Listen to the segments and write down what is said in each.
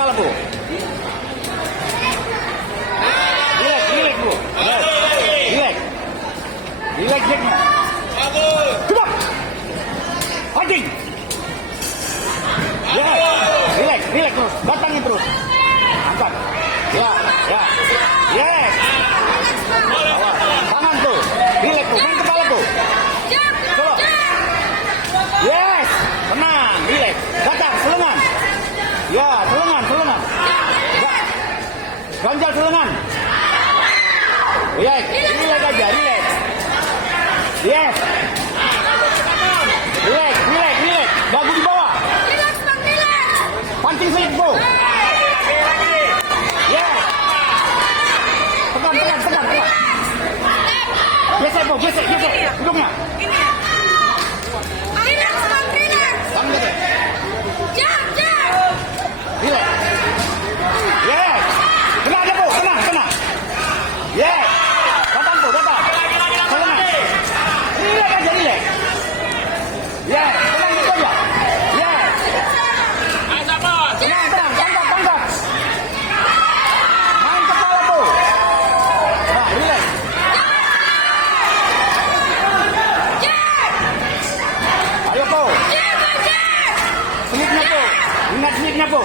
kepala, Bu. Relax, Bu. Relax, jacknya. Coba. Fighting. Ya, relax terus. Datangin terus. Angkat. Ya. Yes. Tangan tuh. Relax tuh. Main kepala tuh. Coba. Yes. Tenang. Relax. Datang. Selengan. Ya, selengan. Ganjal selengan. Relax aja. Relax. Yes. Relax. Dagu di bawah. Pancing slip, Bu. Yes. Tekan. Gesek, Bu. Gesek. Hidungnya. Relax. Yes. Tenang aja, Bu. Tenang. Yes. Datang. Tenang. Relax aja. Yes. Tenang gitu aja. Yes. Tenang. Tangkap. Main kepala, Bu. Nah, relax. Ayo, Bu. Slipnya, Bu. Ingat slipnya, Bu.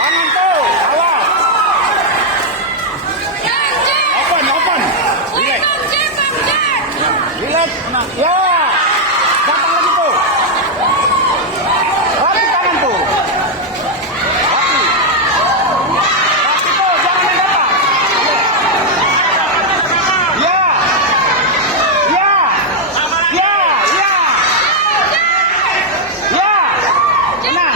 Jangan tuh. Awas. Open. Relax. Tenang. Ya. Datang lagi, Bu. Rapi tangan tuh. Rapi tuh. Jangan main datang. Ya. Tenang.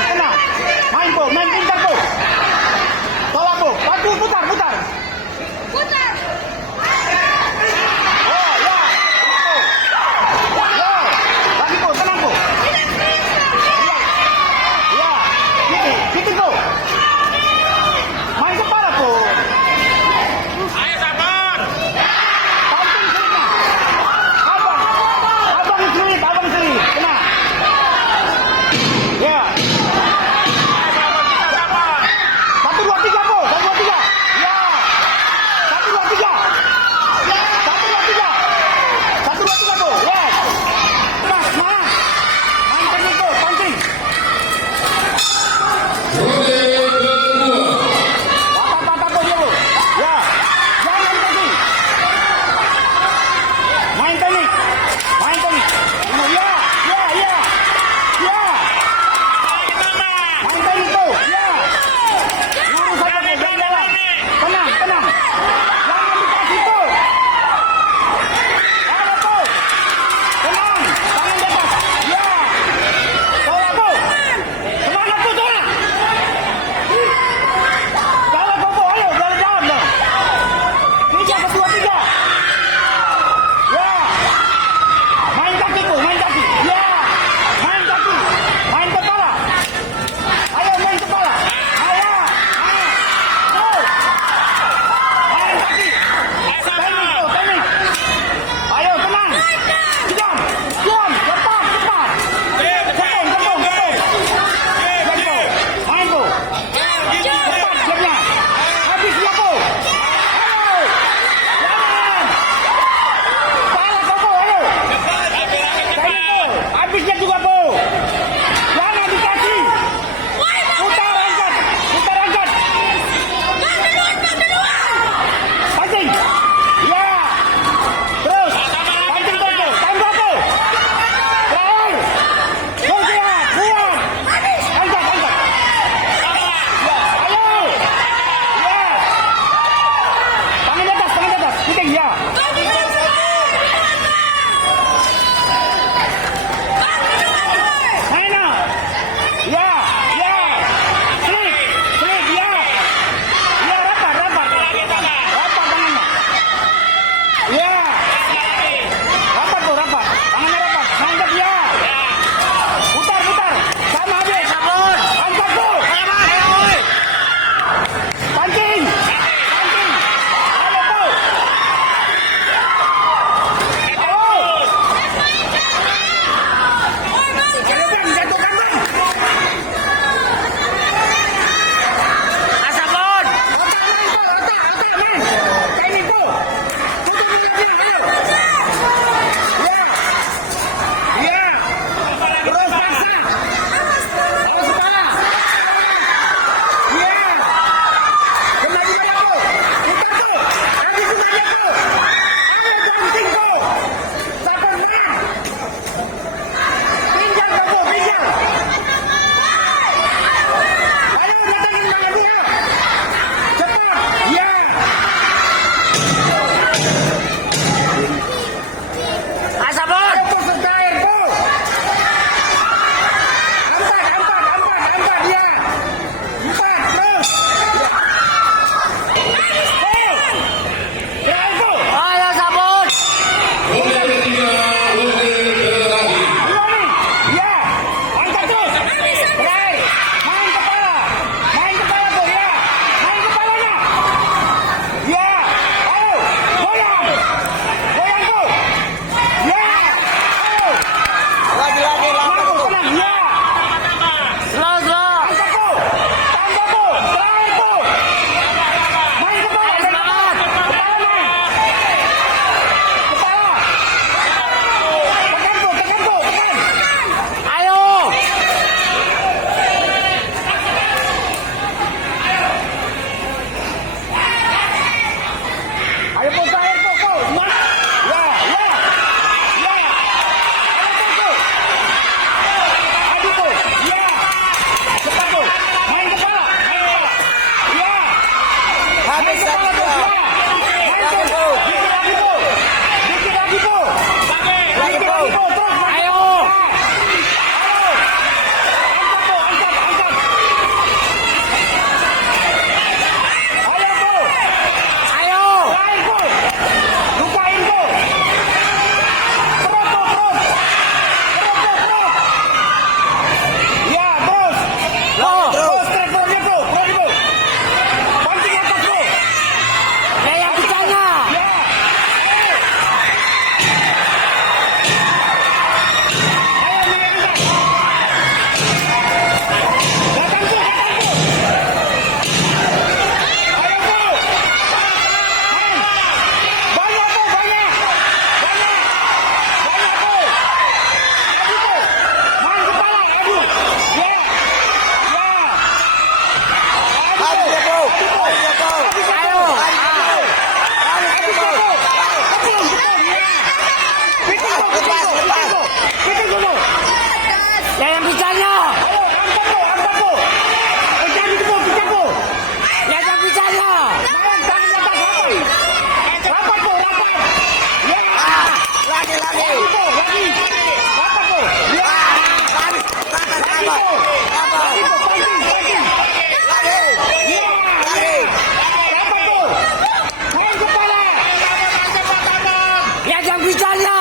bicaranya.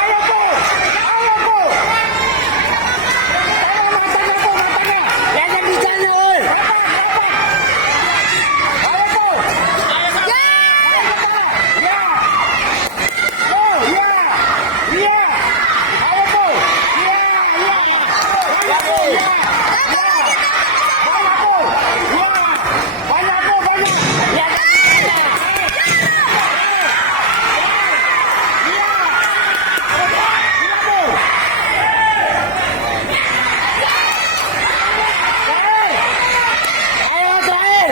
Ayo, Bu. Ayo, Bu. Ayo, matanya, Bu, matanya. Jangan bicaranya, oi. Ayo, Bu. Ya. Oh, ya. Ya. Ayo, Bu. Ya, ya. Ayo, Bu. Ya. Ya. Banyak, Bu. Ya. Banyak, Bu, banyak. Ya, Ayo, terakhir.